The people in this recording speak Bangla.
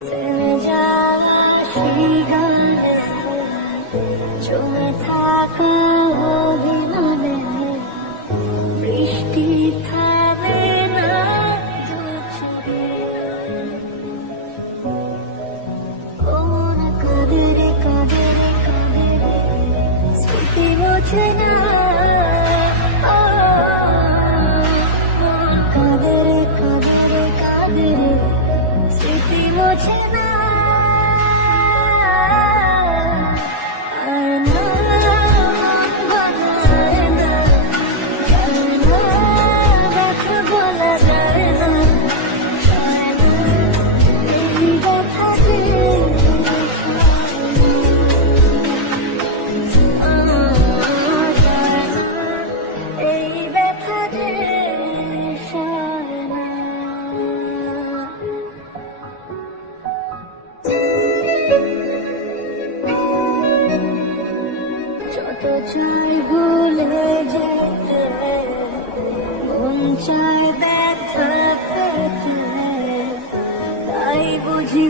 থেমে যাওয়া সেই গানে জমে থাকা অভিমানে বৃষ্টি থামে না ঝরছে কোন কাঁদে কাঁদে স্মৃতি মোছে না কাঁদে স্মৃতি মোছে না যত চাই ভুলে যেতে মন চায় ব্যথা পেতে তাই বুঝি